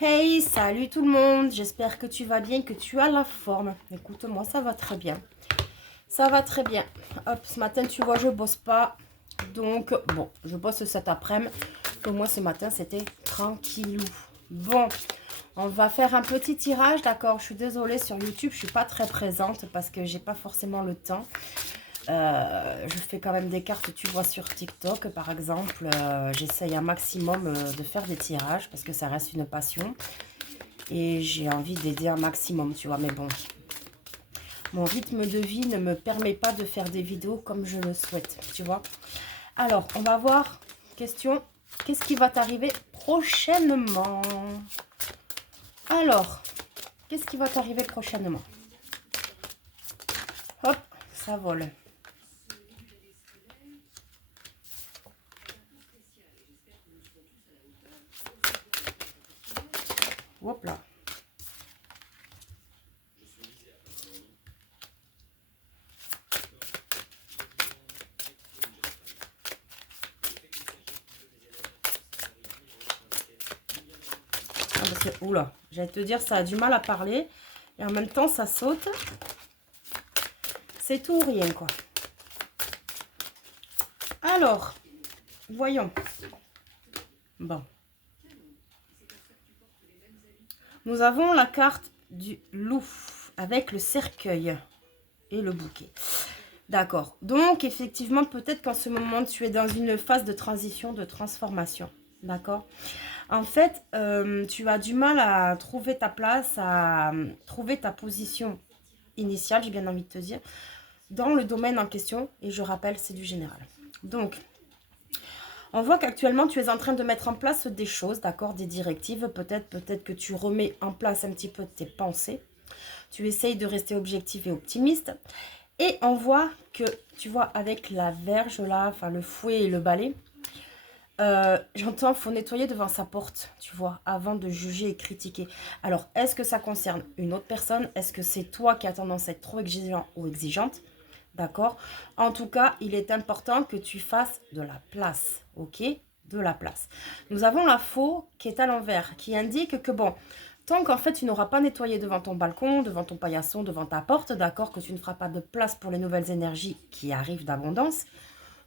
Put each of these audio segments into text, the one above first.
Hey, salut tout le monde, j'espère que tu vas bien, que tu as la forme. Écoute, moi ça va très bien. Ça va très bien. Hop, ce matin, tu vois, je bosse pas. Donc, bon, je bosse cet après-midi. Pour moi, ce matin, c'était tranquillou. Bon, on va faire un petit tirage, d'accord? Je suis désolée, sur YouTube, je suis pas très présente parce que j'ai pas forcément le temps. Je fais quand même des cartes, tu vois, sur TikTok, par exemple. J'essaye un maximum de faire des tirages parce que ça reste une passion. Et j'ai envie d'aider un maximum, tu vois. Mais bon, mon rythme de vie ne me permet pas de faire des vidéos comme je le souhaite, tu vois. Alors, on va voir. Question, qu'est-ce qui va t'arriver prochainement? Alors, qu'est-ce qui va t'arriver prochainement? Hop, ça vole. Hop là. Ah, parce que, oula, j'allais te dire, ça a du mal à parler. Et en même temps, ça saute. C'est tout ou rien, quoi. Alors, voyons. Bon. Nous avons la carte du loup avec le cercueil et le bouquet. D'accord. Donc, effectivement, peut-être qu'en ce moment, tu es dans une phase de transition, de transformation. D'accord. En fait, tu as du mal à trouver ta place, à trouver ta position initiale, j'ai bien envie de te dire, dans le domaine en question. Et je rappelle, c'est du général. Donc, on voit qu'actuellement, tu es en train de mettre en place des choses, d'accord, des directives. Peut-être que tu remets en place un petit peu tes pensées. Tu essayes de rester objectif et optimiste. Et on voit que, tu vois, avec la verge là, enfin le fouet et le balai, j'entends, faut nettoyer devant sa porte, tu vois, avant de juger et critiquer. Alors, est-ce que ça concerne une autre personne? Est-ce que c'est toi qui as tendance à être trop exigeant ou exigeante? D'accord. En tout cas, il est important que tu fasses de la place, ok? De la place. Nous avons la faux qui est à l'envers, qui indique que bon, tant qu'en fait tu n'auras pas nettoyé devant ton balcon, devant ton paillasson, devant ta porte, d'accord, que tu ne feras pas de place pour les nouvelles énergies qui arrivent d'abondance,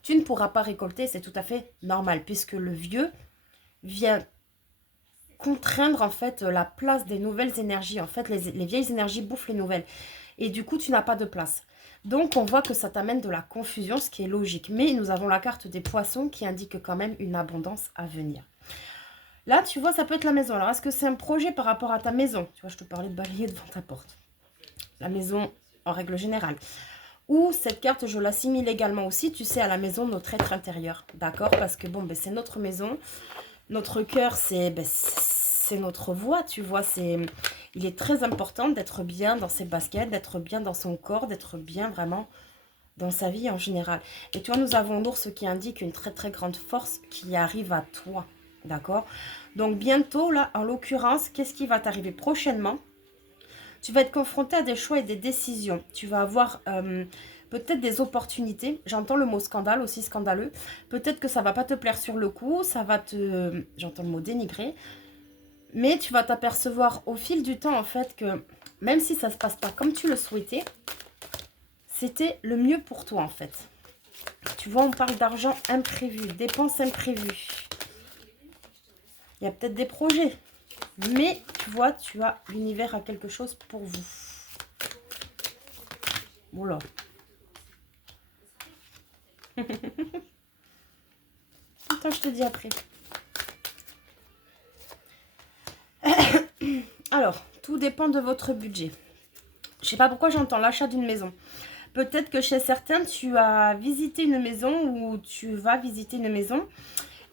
tu ne pourras pas récolter, c'est tout à fait normal, puisque le vieux vient contraindre en fait la place des nouvelles énergies. En fait, les vieilles énergies bouffent les nouvelles. Et du coup, tu n'as pas de place. Donc, on voit que ça t'amène de la confusion, ce qui est logique. Mais nous avons la carte des poissons qui indique quand même une abondance à venir. Là, tu vois, ça peut être la maison. Alors, est-ce que c'est un projet par rapport à ta maison? Tu vois, je te parlais de balayer devant ta porte. La maison, en règle générale. Ou cette carte, je l'assimile également aussi, tu sais, à la maison de notre être intérieur. D'accord? Parce que, bon, ben, c'est notre maison. Notre cœur, c'est notre voix, tu vois. Il est très important d'être bien dans ses baskets, d'être bien dans son corps, d'être bien vraiment dans sa vie en général. Et tu vois, nous avons l'ours qui indique une très très grande force qui arrive à toi. D'accord? Donc bientôt, là, en l'occurrence, qu'est-ce qui va t'arriver prochainement? Tu vas être confronté à des choix et des décisions. Tu vas avoir peut-être des opportunités. J'entends le mot scandale, aussi scandaleux. Peut-être que ça va pas te plaire sur le coup, ça va te... J'entends le mot dénigrer. Mais tu vas t'apercevoir au fil du temps, en fait, que même si ça se passe pas comme tu le souhaitais, c'était le mieux pour toi, en fait. Tu vois, on parle d'argent imprévu, dépenses imprévues. Il y a peut-être des projets. Mais, tu vois, tu as l'univers a quelque chose pour vous. Voilà. Attends, je te dis après. Alors, tout dépend de votre budget. Je sais pas pourquoi j'entends l'achat d'une maison. Peut-être que chez certains, tu as visité une maison ou tu vas visiter une maison.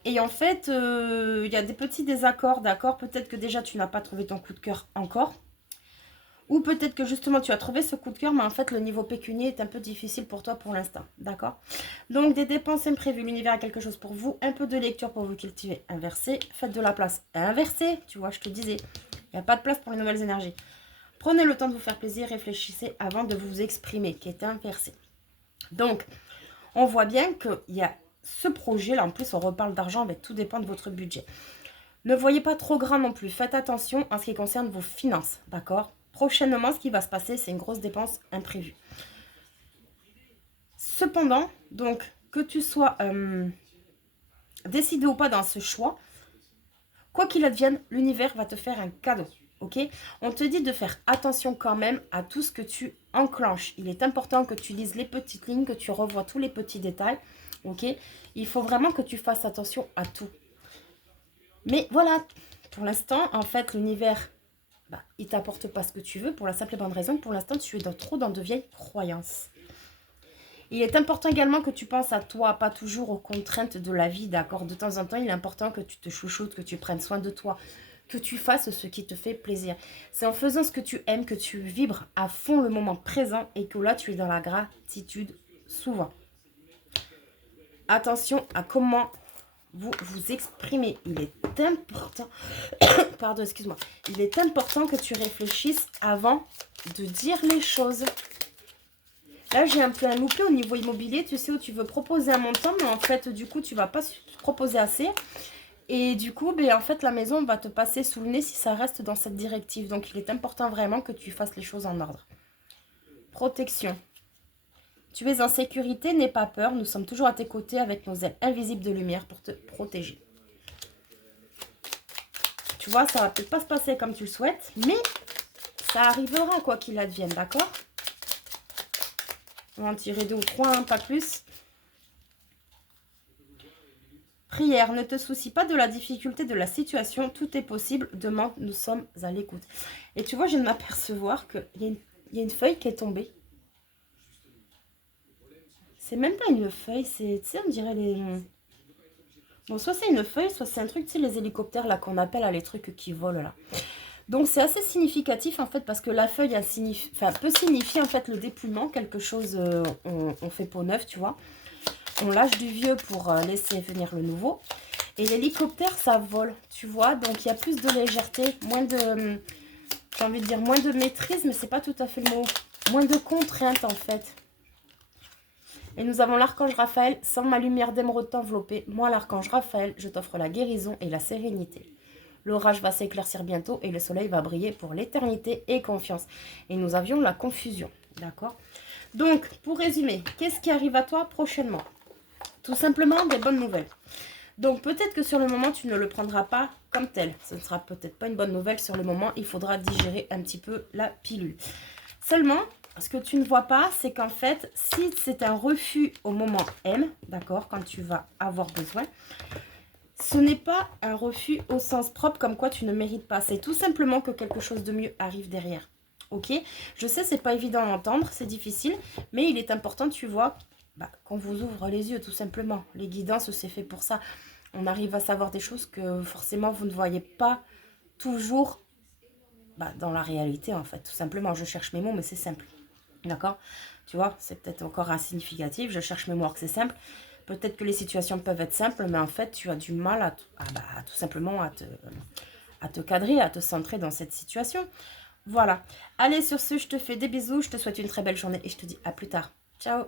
Et en fait, il y a des petits désaccords, d'accord? Peut-être que déjà, tu n'as pas trouvé ton coup de cœur encore. Ou peut-être que justement, tu as trouvé ce coup de cœur, mais en fait, le niveau pécunier est un peu difficile pour toi pour l'instant, d'accord? Donc, des dépenses imprévues, l'univers a quelque chose pour vous. Un peu de lecture pour vous cultiver, inversé. Faites de la place inversée, tu vois, je te disais. Il n'y a pas de place pour les nouvelles énergies. Prenez le temps de vous faire plaisir, réfléchissez avant de vous exprimer, qui est inversé. Donc, on voit bien qu'il y a ce projet-là. En plus, on reparle d'argent, mais tout dépend de votre budget. Ne voyez pas trop grand non plus. Faites attention en ce qui concerne vos finances, d'accord? Prochainement, ce qui va se passer, c'est une grosse dépense imprévue. Cependant, donc, que tu sois décidé ou pas dans ce choix, quoi qu'il advienne, l'univers va te faire un cadeau, ok? On te dit de faire attention quand même à tout ce que tu enclenches. Il est important que tu lises les petites lignes, que tu revoies tous les petits détails, ok? Il faut vraiment que tu fasses attention à tout. Mais voilà, pour l'instant, en fait, l'univers, bah, il ne t'apporte pas ce que tu veux pour la simple et bonne raison que pour l'instant, tu es trop dans de vieilles croyances. Il est important également que tu penses à toi, pas toujours aux contraintes de la vie, d'accord? De temps en temps, il est important que tu te chouchoutes, que tu prennes soin de toi, que tu fasses ce qui te fait plaisir. C'est en faisant ce que tu aimes que tu vibres à fond le moment présent et que là, tu es dans la gratitude souvent. Attention à comment vous vous exprimez. Il est important, pardon, excuse-moi, il est important que tu réfléchisses avant de dire les choses. Là, j'ai un peu un loupé au niveau immobilier, tu sais, où tu veux proposer un montant, mais en fait, du coup, tu ne vas pas proposer assez. Et du coup, ben, en fait, la maison va te passer sous le nez si ça reste dans cette directive. Donc, il est important vraiment que tu fasses les choses en ordre. Protection. Tu es en sécurité, n'aie pas peur. Nous sommes toujours à tes côtés avec nos ailes invisibles de lumière pour te protéger. Tu vois, ça va peut-être pas se passer comme tu le souhaites, mais ça arrivera quoi qu'il advienne, d'accord? On va en tirer 2 ou 3, hein, pas plus. Prière, ne te soucie pas de la difficulté de la situation, tout est possible, demain nous sommes à l'écoute. Et tu vois, je viens de m'apercevoir qu'il y a une feuille qui est tombée. C'est même pas une feuille, c'est, tu sais, on dirait les... Bon, soit c'est une feuille, soit c'est un truc, tu sais, les hélicoptères là qu'on appelle les trucs qui volent là. Donc c'est assez significatif en fait parce que la feuille peut signifier en fait le dépouillement, quelque chose, on fait peau neuve, tu vois. On lâche du vieux pour laisser venir le nouveau. Et l'hélicoptère, ça vole, tu vois. Donc, il y a plus de légèreté, moins de... J'ai envie de dire moins de maîtrise, mais c'est pas tout à fait le mot. Moins de contrainte, en fait. Et nous avons l'archange Raphaël. Sans ma lumière d'émeraude t'envelopper, moi, l'archange Raphaël, je t'offre la guérison et la sérénité. L'orage va s'éclaircir bientôt et le soleil va briller pour l'éternité et confiance. Et nous avions la confusion, d'accord? Donc, pour résumer, qu'est-ce qui arrive à toi prochainement? Tout simplement des bonnes nouvelles. Donc peut-être que sur le moment, tu ne le prendras pas comme tel. Ce ne sera peut-être pas une bonne nouvelle sur le moment. Il faudra digérer un petit peu la pilule. Seulement, ce que tu ne vois pas, c'est qu'en fait, si c'est un refus au moment M, d'accord, quand tu vas avoir besoin, ce n'est pas un refus au sens propre comme quoi tu ne mérites pas. C'est tout simplement que quelque chose de mieux arrive derrière. Ok? Je sais, c'est pas évident à entendre, c'est difficile, mais il est important, tu vois, qu'on vous ouvre les yeux tout simplement. Les guidances, c'est fait pour ça. On arrive à savoir des choses que forcément vous ne voyez pas toujours dans la réalité en fait. Tout simplement, je cherche mes mots, mais c'est simple. D'accord? Tu vois, c'est peut-être encore insignificatif. Je cherche mes mots, que c'est simple. Peut-être que les situations peuvent être simples, mais en fait, tu as du mal à tout simplement à te cadrer, à te centrer dans cette situation. Voilà. Allez, sur ce, je te fais des bisous. Je te souhaite une très belle journée et je te dis à plus tard. Ciao!